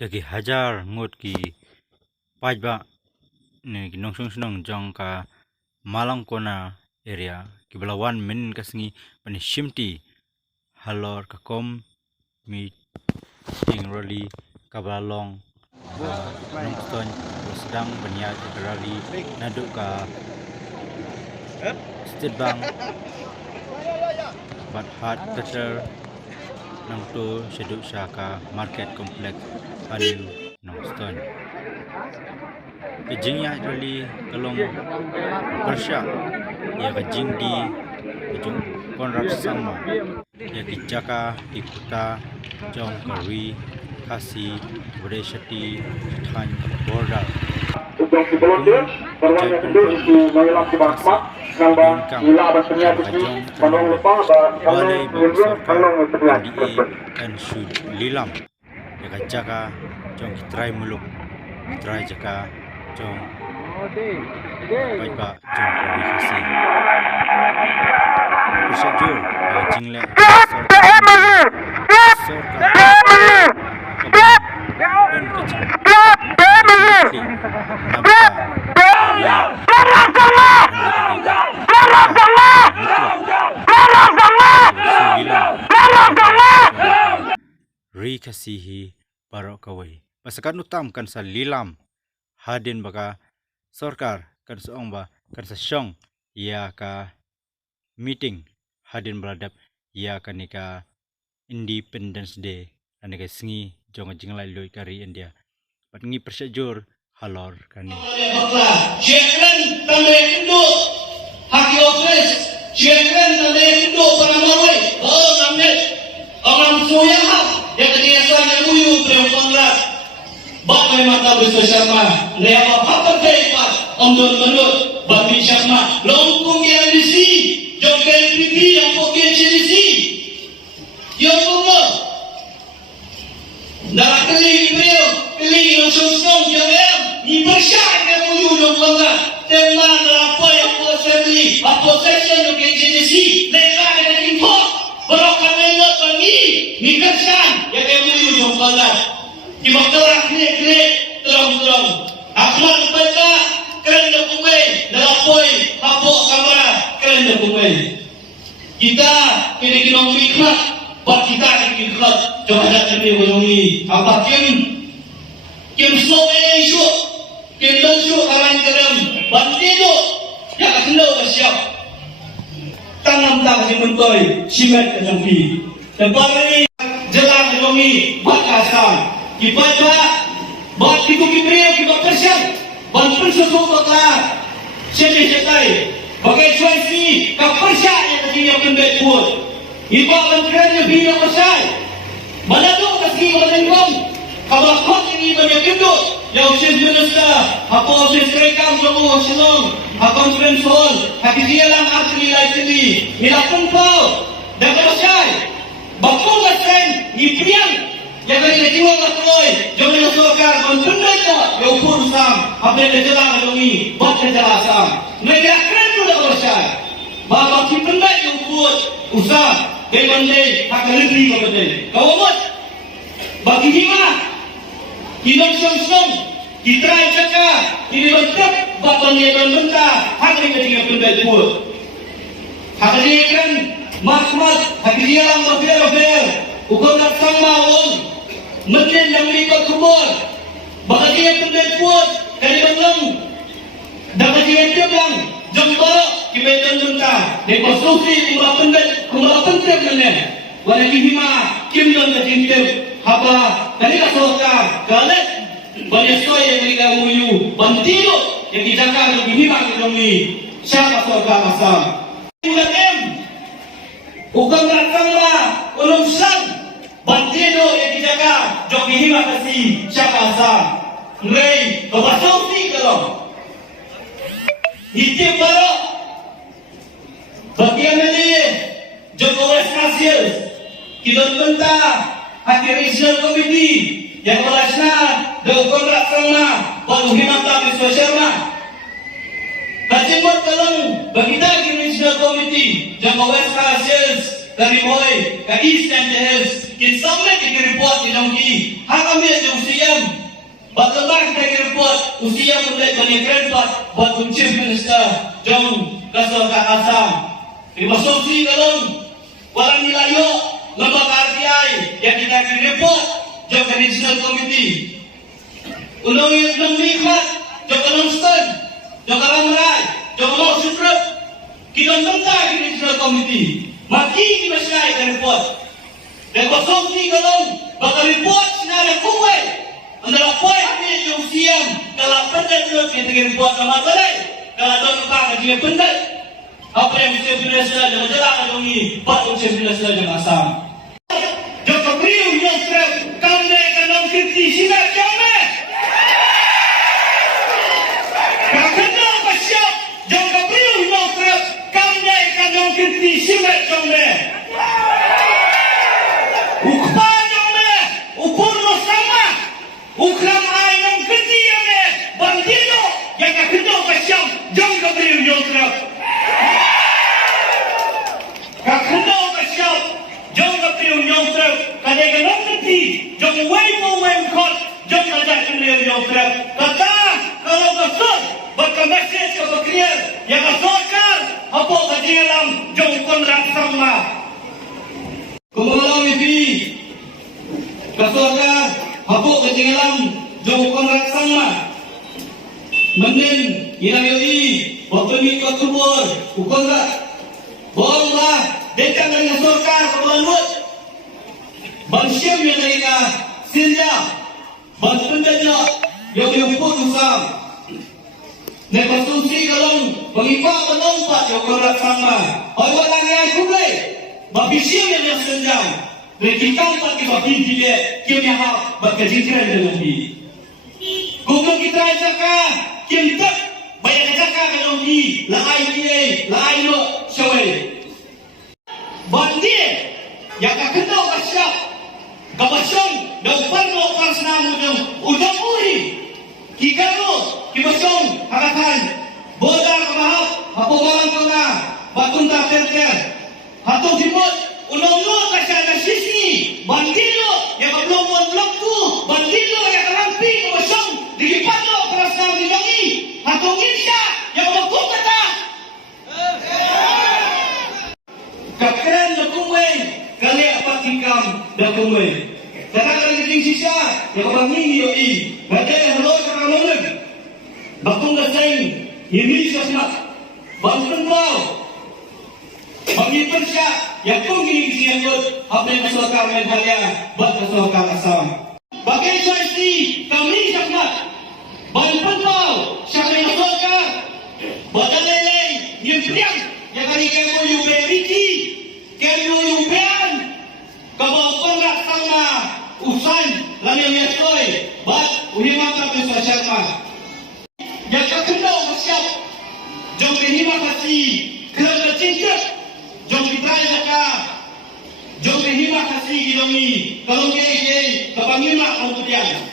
Dagi hajar ngut ki pajba ne ki nongsong senong jong ka Malang Kona area ki belawan min kasngi pani shimti halor ka kom meeting rally kabalong nongton sedang beniat rally naduk ka State Bank Bat Hat Peter nang tu seduk syaka market complex Aliu Nongstone. Kejingnya rally kalong Persya ya kejing di ujung Konrad Sama ya kijaka di kota Jong Kari Kasi Bresati Tan Border. Untuk si volunteer berlari sendiri di Mayalam di Bakmak nambah gila abad penyiar di sini penuh lupa Walay Baksa dan Sud Lilam ya kajaka Jong kitrai muluk kitrai jaka Jong baik pak Jong Kari Kasi Persajur jingle dan kecil Rikasihi barok kawai. Pasakan utam kan sa lilam hadin baka sorkar kan sa ongba kan sa syong ya ka meeting hadin beladap ya kanika Independence Day anika sengi jong jinglai loi kari India. Pat ngi persajur halor kani. Jekran tambe indo haki ofres jekran tambe indo para mawai namne orang suya ya kebiasa nyamuyu berpengrat bagai mata bersama lewat apa tepat ondon menut bagi sama longkung yang disi jokai pipi yang pokai disi yo bunga dah kali beliau kali yang sosong yang ni bersyar kamu yudong bangga tema apa yang posisi apa section yang KJDC mereka ada info berokan mengot bagi ni kersan yang kamu yudong bangga di waktulah klik terang akhlak mereka keren dokumen nelapoi hapok kamera keren dokumen kita kini kinong ikhlas buat kita kini ikhlas coba datang ni bolongi apa kim slow isu kim lucu karan kerem bantido ya kasno siap tanam di mentoi simet ke jampi tempat ini jelang bolongi buat asam ibadah buat dikuki beliau kita persiap buat persusuh bakal setai bagai suasi kapersiap yang tadinya pendek buat ibadah kerana bina besar mana tu kasih orang kalau kau ini banyak hidup yang usia minister apa usia serekam semua selong apa sponsor hati dia lang asli lagi ini nilai tempau dan besar bakal besar ipian yang ada di luar terloi jangan sokar menunda yang pun sam apa yang jelas lagi buat kejelasan mereka keren juga besar bapak kita yang buat usaha debandai akan lebih kepada kau buat bagi dia Kinong song kitrai caka ini bentuk baton yang bentar hari ketika pendek buat hari kan mas hari dia lang berber ukur nak sama on mungkin yang lipat kubur bagi yang pendek buat dari belum dapat dia bilang jempol kibetan bentar dekonstruksi kumala pendek mana walaupun hima kim dan kejintip apa dari kasoka galet banyak soy yang mereka muyu bantido yang dijaga lebih hima ekonomi siapa soka asam UMM bukan ratangla ulum sang bantido yang dijaga jogi hima kasih siapa asam rei kebasauti kalau hitim baru bagian ini Jokowi Skasius kita bentar hati regional committee yang berasna dengan kontrak sama penghimat tapi sosial kacimot kalong bagita di regional committee yang West Coast dari mulai ke East and West kita sampai di report di nongki hakam dia jauh siang Bagaimana kita report usia mulai dari grandpa buat chief minister jom kasar ke Assam. Dimasukkan dalam walang nilayo lembaga RTI yang kita akan report jom ke National Committee. Undang nikmat jom ke Longstone, jom ke Ramrai, jom ke Mau Suprep. Kita tentang ke National Committee. Maki kita selai ke report. Dan kosong dalam bakal report senara kuwe. Anda apa yang yang siam kalau pendek dulu kita ingin buat sama balai kalau dong pak dia pendek apa yang bisa biasa jangan jalan dong ini pak bisa biasa jangan asam jika beliau yang serap kau naikkan dong fifty sinar jamnya kau kenal siap jika beliau yang serap kau naikkan dong fifty sinar jamnya ukma jamnya ukur sama Ukram ay ng ketiya bandido yang kakito kasyam jong Gabriel Yotrap. Kakito kasyam jong Gabriel Yotrap kada ganong keti jong way mo kot jong kada Gabriel Yotrap. Kata kalau kasut baka message ka bakriya yang kasokar apo kadialam jong konrak sama. Kumulaw ibi kasokar Hapo ketinggalan jauh konrak sama. Mending inayoi waktu ini kau keluar konrak. Bolehlah dekat dengan sorkar kebelanut. Bansyam yang mereka sinja. Banspendanya yang pun usam. Nekonsumsi kalong pengipak penompat yang konrak sama. Awak lagi ay kulay. Babisyam yang senjang. Rekikang pagi bagi dia, kimnya hak berkejiran dengan dia. Kukung kita cakap, kim tak banyak cakap kalau dia, laai dia, laai lo, syawal. Bandia, yang tak kenal kasyap, kabasyong, dan perlu persanamu dan ujung uri. Kikaro, kibasyong, harapan, bodar kemahap, apa malam kena, batunta terker, atau timut. Uno-uno kasih ada sisi, bandido yang belum blok tu, bandido yang kelampi kebasang, digipado kerasam dilangi, atau insya yang berkut kata. Kakren dokumen, kali apa tingkam dokumen. Katakan keting sisa, yang kebangi yoi, badai yang lo keramanan, bakung gasing, ini sasmat, bangun bau. Bagi persya yang pun gini disebut apa yang masyarakat Meghalaya buat masyarakat Assam. Bagi sesi kami sangat bagi pentau siapa yang masyarakat buat lele yang priang yang kali kemo yuberiki kemo yubean kabau pengrak sama usan lalu yang soy buat unimaka pesawat yang kekenal siap jom ini makasih kerana cinta. Jom kita jaga, jom terima kasih kita ni. Kalau kita kapangima untuk dia.